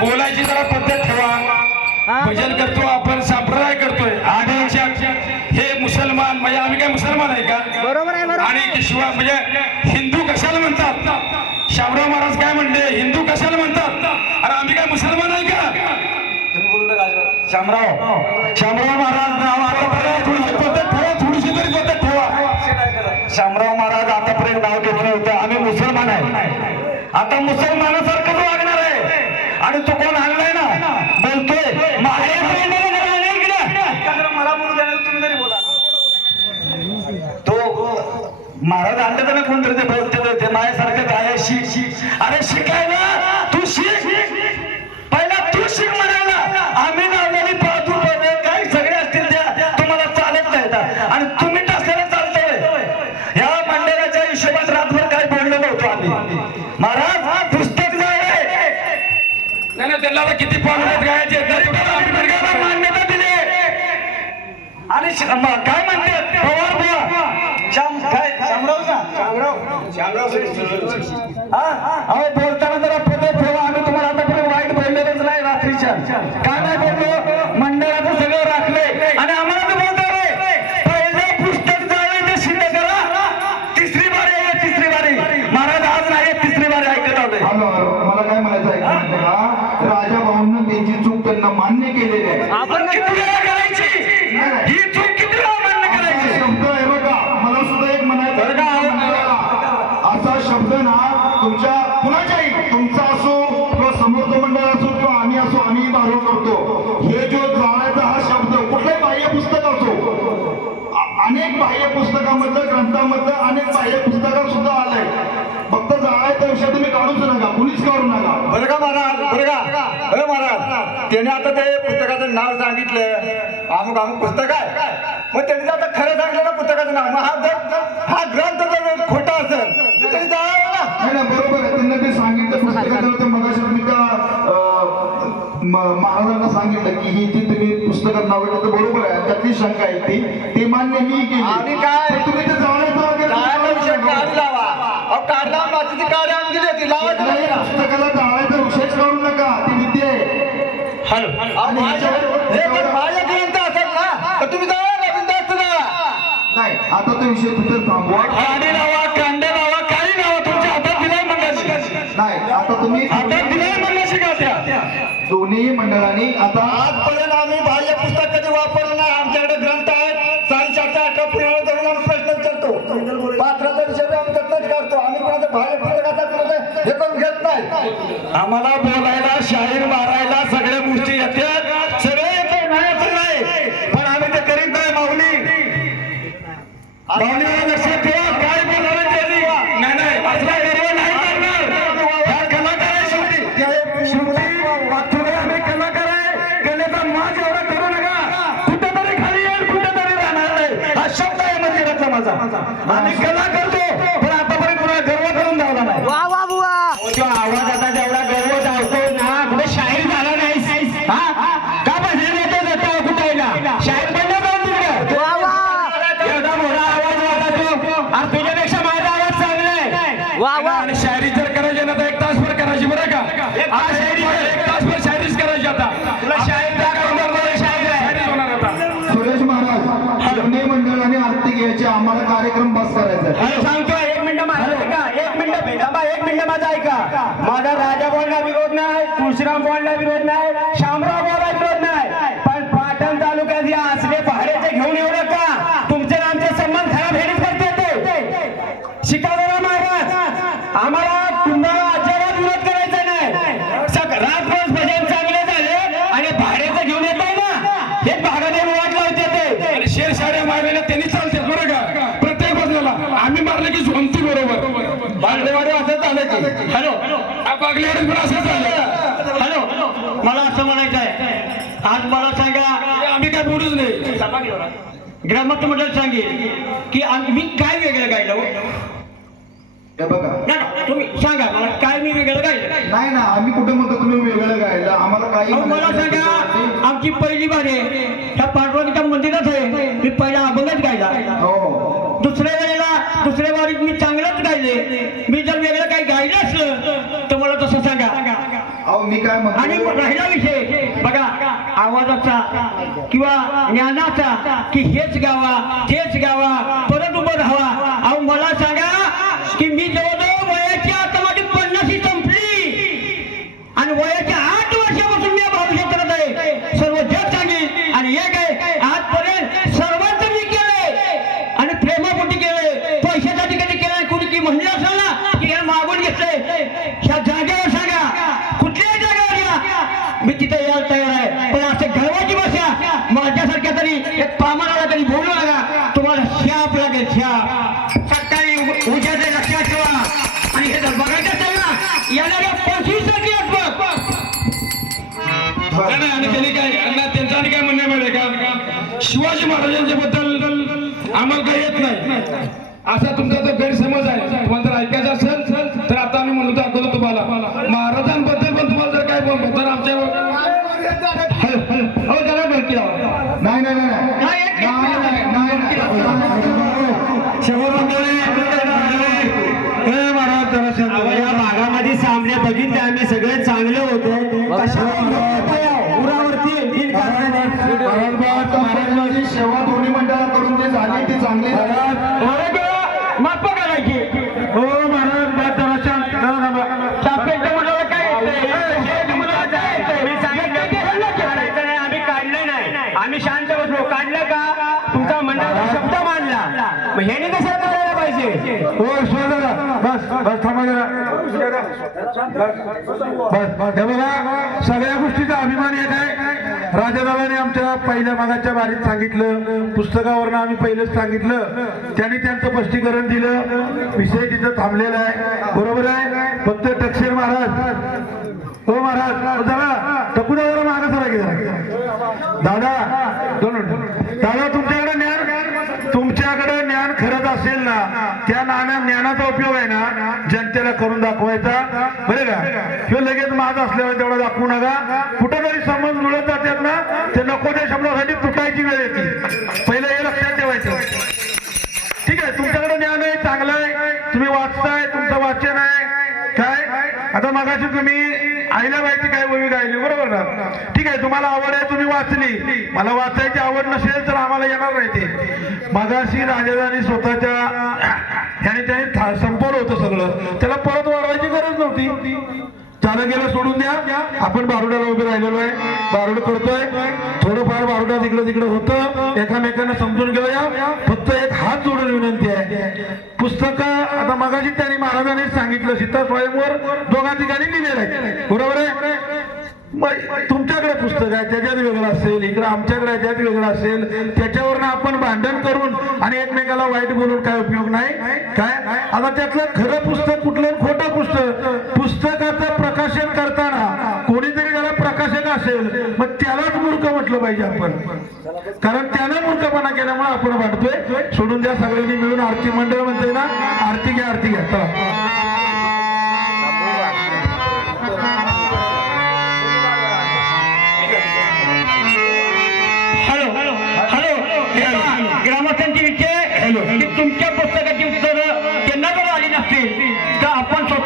बोलायची जरा पद्धत ठेवा. भजन करतो आपण, संप्रदाय करतोय. आणि हे मुसलमान म्हणजे आम्ही काय मुसलमान आहे का? बरोबर आहे. आणि शिवाय म्हणजे हिंदू कशाला म्हणतात? शामराव महाराज काय म्हणले, हिंदू कशाला म्हणतात? अरे आम्ही काय मुसलमान आहे का? शामराव महाराज नाव थोडीशी पद्धत ठेवा, थोडीशी तरी पद्धत ठेवा. शामराव महाराज आतापर्यंत नाव घेतलं होतं आम्ही मुसलमान आहे. आता मुसलमानासारखं वागणार आहे. आणि तो कोण आणलाय ना बोलतोय मला बोलू द्या, तुम्ही तरी बोला. तो महाराज आणले तर कोणतरी ते बोलते ते माझ्यासारखं काय शिक. अरे शिकायला तू शिक, पहिला तू शिक म्हणायला. आम्ही लावलेली पाहतो काही सगळे असतील त्या तुम्हाला चालत नाही आणि तुम्ही टासल्याला चालतोय. ह्या मंडळाच्या हिशोबात रातभर काय बोललो नव्हतो आम्ही. महाराज पुस्तक जाय नाही, त्याला किती पाहुण्यात गायचे मान्यता दिली. आणि काय म्हणतात पवार बुवा काय शामराव बोलताना जरा पद्धत ठेवा. आम्ही तुम्हाला आतापर्यंत वाईट बोललेलंच नाही. रात्रीच्या काय नाही बोललो, मंडळाचं सगळं राखलंय. आणि आम्हाला तर बोलतो पहिलं पुस्तक जावे ते सिद्ध करा. तिसरी बारी आहे, तिसरी बारी. महाराज आज नाही, तिसरी बारी ऐकत होते. मला काय म्हणायचं आहे राजा भाऊंना त्यांची चूक त्यांना मान्य केलेली आहे. आपण किती वेळा करायची ही चूक, किती वेळा मान्य करायची? शब्द आहे बघा, मला सुद्धा एक म्हणायचं असा शब्द ना तुमच्या कुणाच्याही तुमचा असो किंवा समोरचं मंडळ असो किंवा आम्ही असो, आम्ही दारू करतो. हे जो जाळायचा हा शब्द कुठल्याही बाह्य पुस्तक असो, अनेक बाह्य पुस्तकामधलं ग्रंथामधलं अनेक बाह्य पुस्तकात सुद्धा आलंय. फक्त जाळायचा विषय तुम्ही काढूच नका, कुणीच काढू नका. बरं का महाराज, बरं का महाराज, त्याने आता ते पुस्तकाचं नाव सांगितलं अमुक अमुक पुस्तक आहे. मग त्यांनी आता खरं सांगितलं ना पुस्तकाचं नाव. मग हा ग्रंथ जर खोटा असेल तर त्यांनी जाळावं ना. नाही बरोबर आहे, त्यांना ते सांगितलं पुस्तकात. मगाशी मी त्या महाराजांना सांगितलं की ही जी तुम्ही पुस्तकात नाव घेतलं तर बरोबर आहे, त्यातली शंका आहे ती मान्य मी केली. आणि काय तुम्ही ते जाळायचं वगैरे विषय काढ लावा. अहो काढला माझी ती काढी आणली होती लावायची नाही ना. पुस्तकाला जाळायचा विषयच काढू नका, ती विद्या आहे. हे जर माझ्या ग्रंथ असेल ना तर तुम्ही जावा ना, बिनधास्त जावा. नाही आता तो विषय तिथे थांबवा. कांडे लावा, कांडे लावा, काही लावा, तुमच्या हातात दिलाय मंडळाशी. नाही आता तुम्ही हातात दिलाय मंडळाशी का त्या दोन्ही मंडळांनी आता आजपर्यंत आम्ही बाह्य पुस्तक कधी वापरलं नाही. आमच्याकडे ग्रंथ आहेत, 718 पुराण धरून आम्ही प्रश्न करतो. पात्राचा विषय आम्ही तत्नच करतो. आम्ही कोणाचं बाह्य पुस्तकाचा हे करून घेत नाही. आम्हाला बोलायला, शाहीर मारायला सगळ्या गोष्टी येतात, सगळे येते नाही असं नाही, पण आम्ही ते करीत नाही. माऊलीला लक्षात ठेवा, काय बोलायला त्यांनी नाही असला गर्व नाही करणार. ह्या कलाकार आहे शेवटी वाचुळे आम्ही कलाकार आहे. कलेचा माज एवढा करू नका. कुठेतरी खाली येईल, कुठेतरी राहणार नाही. हा शब्द आहे मंदिरातला माझा. आम्ही कला करतो पण आतापर्यंत कुणाला गर्व करून धावला नाही. वा वा बुवा. आवाजाचा जेवढा गर्व धावतो ना, कुठे शाहीर झाला नाही का? भजन येतो जातो कुठायला शाहीर बनला जाऊन तिकडे. वा वा एवढा मोठा आवाज वाजतो आणि तुझ्यापेक्षा माझा आवाज चांगला आहे. वा वा. आणि शायरी जर करायची ना तर 1 तासभर करायची बरं का? आज शायरी 1 तासभर शायरीच करायची. आता तुला शाहीर शाहीर होणार आता. सुरेश महाराज दोन्ही मंडळांनी आरती घ्यायची, आम्हाला कार्यक्रम बस करायचा आहे. सांगतो 1 मिनिट माझा ऐका, 1 मिनिट भेटा, 1 मिनिट माझा ऐका. माझा राजा बॉलला विरोध नाही, तुळशीराम बॉलला विरोध नाही, शामराव बॉलला विरोध नाही, पण पाटण तालुक्यात या असले पहाड्याचे घेऊन येऊ नका. तुमचे आमचे संबंध खराब हेच करते. शिकागोला महाराज आम्हाला तुम्हाला अजिबात विरोध करायचा नाही. रातभर भजन चांगले झाले आणि भाड्याचं घेऊन येत आहे ना, हे भागाने वाट लावते. शेर साड्या मारलेल्या त्यांनी चालते बरं का? प्रत्येक बाजूला आम्ही मारले की झोमती बरोबर. बागलेवाडी असं झालं की हॅलो बागलेवाडी पण असं झालं. हॅलो मला असं म्हणायचं आहे, आज मला सांगा, आम्ही काय बोलूच नाही. ग्रामस्थ मंडळ सांगेल की मी काय वेगळं गायलं. हे बघा तुम्ही सांगा मला काय मी वेगळं गायलं. नाही ना, आम्ही कुठे म्हणतो तुम्ही वेगळं गायला, आम्हाला काही मला सांगा, आमची पहिली बारी आहे ह्या पांडुरंगाच्या मंदिरात आहे. मी पहिला अभंगच गायला. हो दुसऱ्या वारीत मी चांगलंच गायले. मी जर वेगळं काही गायलं असलं तर मला तसं सांगा. अहो मी काय आणि म्हणतो राहिला विषय बघा आवाजाचा किंवा ज्ञानाचा की हेच गावा तेच गावा परत उभं राहावा. अहो मला सांगा की मी जवळजवळ वयाची आता माझी 50 संपली आणि वयाच्या 8 वर्षापासून मी भाऊ क्षेत्रात आहे. सर्व जग सांगेल आणि एक आहे आजपर्यंत सर्वांचं मी केलंय आणि प्रेमापोटी केलंय, पैशासाठी कधी केलंय. कोणी की म्हणलं असेल ना की हे मागून घेतलंय ह्या जागेवर सांगा, कुठल्याही जागेवर या मी तिथे यायला तयार आहे. पण असे गर्वाची भाषा माझ्यासारख्या तरी एक पामाला तरी बोलू नका. तुम्हाला शाप लागेल शाप. सकाळी उद्याचे लक्षात ठेवा. आणि हे जर बघायचं असेल ना येणाऱ्या 25 नाही, आणि त्यांनी काय त्यांचं आणि काय म्हणणं माहिती का, शिवाजी महाराजांच्या बद्दल आम्हाला काही येत नाही असा तुमचा जो गैरसमज आहे. तुम्हाला जर ऐकायचं असेल तर आता आम्ही म्हणून दाखवतो तुम्हाला महाराजांबद्दल. पण तुम्हाला जर काय तर आमच्या जरा भरती नाही नाही नाही या भागामध्ये सामने बघितले आम्ही सगळे चांगले होते. उरावरती महाराजांची सेवा दोन्ही मंडळाकडून जी झाली ती चांगली माफ करायची. हो महाराज बात जरा शांत जरा थांबा. सापेक्ष मुलाला काय आम्ही काढलं नाही, आम्ही शांत बसलो. काढलं का तुमचा मंडळाचा शब्द मानला, मग ह्याने कसं करायला पाहिजे. हो जरा बस बस थांबा जरा बस. हे बघा सगळ्या गोष्टीचा अभिमान येत आहे. राजादादाने आमच्या पहिल्या मागाच्या बारीत सांगितलं, पुस्तकावरनं आम्ही पहिलेच सांगितलं, त्यांनी त्यांचं स्पष्टीकरण दिलं. विषय तिथं थांबलेला आहे. बरोबर आहे. फक्त टक्षेर महाराज हो महाराज जरा टकुदावर मागं सरा की दादा दोन मिनिट. दादा तुमच्याकडे ज्ञान खरंच असेल ना, त्या ज्ञानाचा उपयोग आहे ना जनतेला करून दाखवायचा. बरे का किंवा लगेच माझ असल्यावर तेवढा दाखवू नका. कुठेतरी समज मिळत जातात ना ते नको त्या शब्दासाठी तुटायची वेळ येते. पहिलं हे लक्षात ठेवायचं. ठीक आहे, तुमच्याकडे ज्ञान आहे, चांगलं आहे, तुम्ही वाचताय, तुमचं वाचन आहे. काय आता मगाशी तुम्ही आईलाबाईची काय वही गायली बरोबर ना. ठीक आहे, तुम्हाला आवड आहे, तुम्ही वाचली. मला वाचायची आवड नसेल तर आम्हाला येणार नाही ते. मगाशी राजाने स्वतःच्या त्याने संपवलं होतं सगळं, त्याला परत वाढवायची गरज नव्हती. चालू गेलं सोडून द्या. आपण बारुडाला उभे राहिलेलो आहे, बारुड करतोय. थोडंफार बारुडा तिकडं तिकडं होतं, एकामेकांना समजून घेऊया. फक्त एक हात जोडून विनंती आहे. पुस्तकं आता मगाशी त्यांनी महाराजांनी सांगितलं सीता स्वयंवर दोघा ठिकाणी लिहिलेलं आहे. बरोबर आहे. तुमच्याकडे पुस्तक आहे त्याच्यात वेगळं असेल, इकडे आमच्याकडे त्यात वेगळं असेल. त्याच्यावरनं आपण भांडण करून आणि एकमेकाला वाईट बोलून काय उपयोग नाही. काय आता त्यातलं खरं पुस्तक कुठलं, खोटं पुस्तक. पुस्तकाचं प्रकाशन करताना कोणीतरी त्याला प्रकाशक असेल मग त्यालाच मूर्ख म्हटलं पाहिजे आपण, कारण त्यानं मूर्खपणा केल्यामुळे आपण वाटतोय. सोडून द्या, सगळ्यांनी मिळून आरती मंडळ म्हणते ना, आरती घ्या आरती घ्या. चला ग्रामस्थांची विषय की तुमच्या